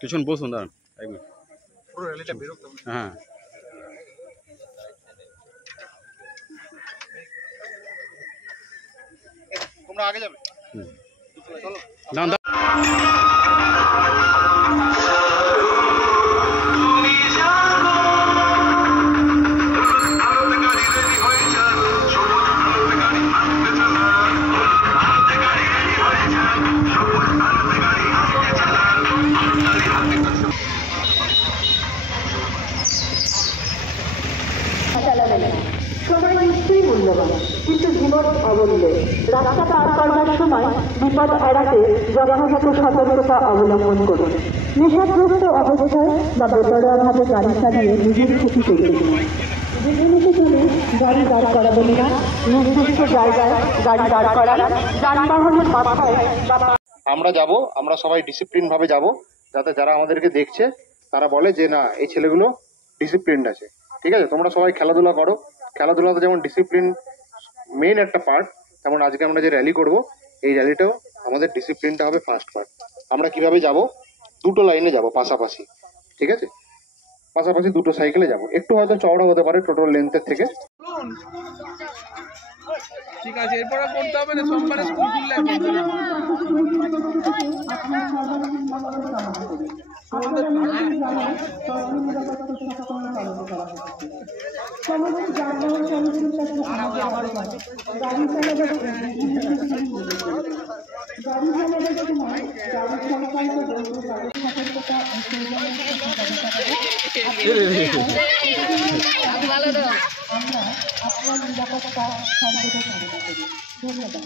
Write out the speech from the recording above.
পিছন বসুন দাঁড়ান হ্যাঁ তোমরা আগে যাবে না সময় নিশ্চয়ই মূল্যবান, কিন্তু জীবন অমূল্য। রাস্তা পার করবার সময় বিপদ এড়াতে যথাযথ সতর্কতা অবলম্বন করুন। নেশাগ্রস্ত অবস্থায় বা বেপরোয়াভাবে গাড়ি চালিয়ে নিজের ক্ষতি করতে দিন। যেখানে সেখানে গাড়ি দাঁড় করাবেন না। নির্দিষ্ট জায়গায় গাড়ি দাঁড় করান। যানবাহনের মাথায় আমরা সবাই ডিসিপ্লিন ভাবে যাব, যাতে যারা আমাদেরকে দেখছে তারা বলে যে না এই ছেলেগুলো ডিসিপ্লিনড আছে। ঠিক আছে, তোমরা সবাই খেলাধুলা করো। খেলাধুলাতে যেমন ডিসিপ্লিন মেইন একটা পার্ট, তেমন আজকে আমরা যে র্যালি করব এই র্যালিটাও আমাদের ডিসিপ্লিনটা হবে ফার্স্ট পার্ট। আমরা কিভাবে যাব, দুটো লাইনে যাব পাশাপাশি। ঠিক আছে, পাশাপাশি দুটো সাইকেলে যাব, একটু হয়তো চওড়া হতে পারে টোটাল লেন্থের থেকে। ঠিক আছে, এরপর করতে হবে না, সোমবারে স্কুল খুললে আমরা আপনার নিরাপত্তা সর্বদা কামনা করি। ধন্যবাদ।